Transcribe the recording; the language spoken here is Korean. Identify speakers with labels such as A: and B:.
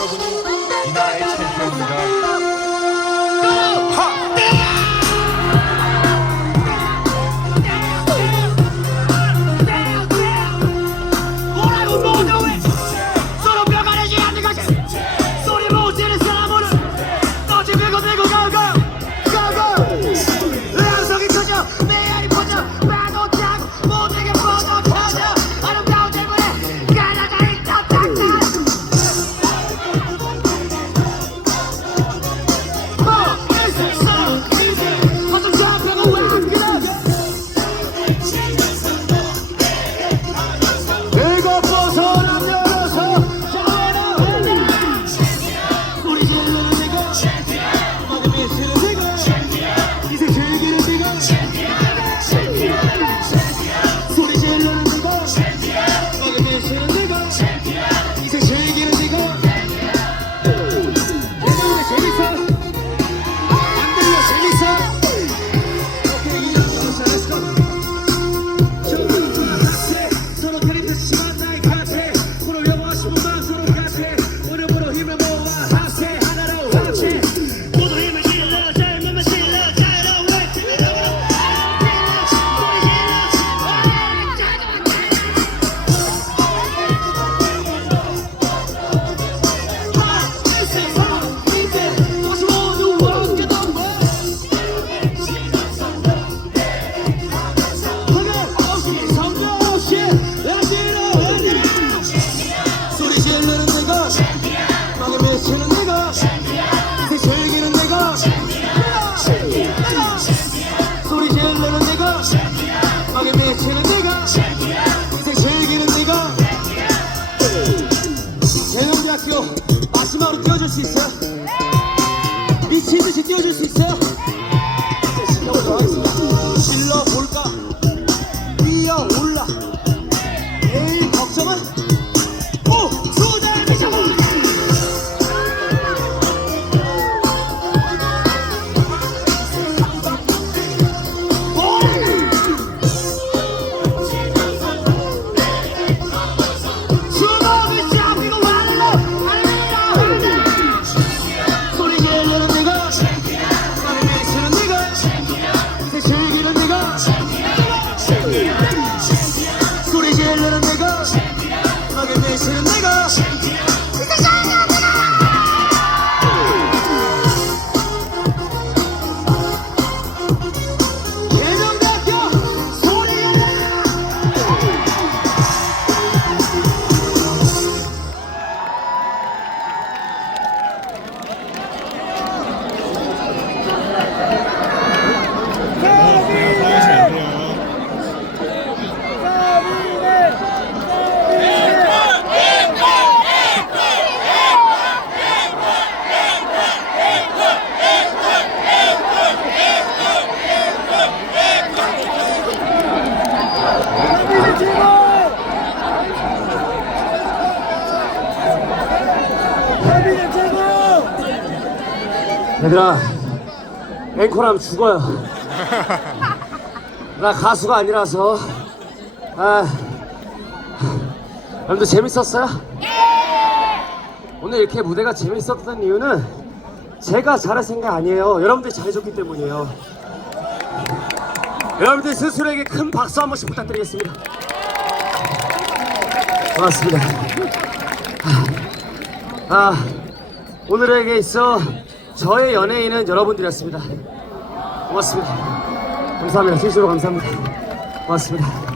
A: Pero 소리 질르는 내가 막에 맺히는 내가 인생 즐기는 내가. 대명대학교 마지막으로 뛰어줄 수 있어 Thank you. 얘들아 앵콜하면 죽어요. 나 가수가 아니라서. 아. 여러분들 재밌었어요? 예! 오늘 이렇게 무대가 재밌었던 이유는 제가 잘할 생각 아니에요. 여러분들이 잘해줬기 때문이에요. 여러분들 스스로에게 큰 박수 한 번씩 부탁드리겠습니다. 고맙습니다. 아, 아 오늘에게 있어 저의 연예인은 여러분들이었습니다. 고맙습니다. 감사합니다. 실수로 감사합니다. 고맙습니다.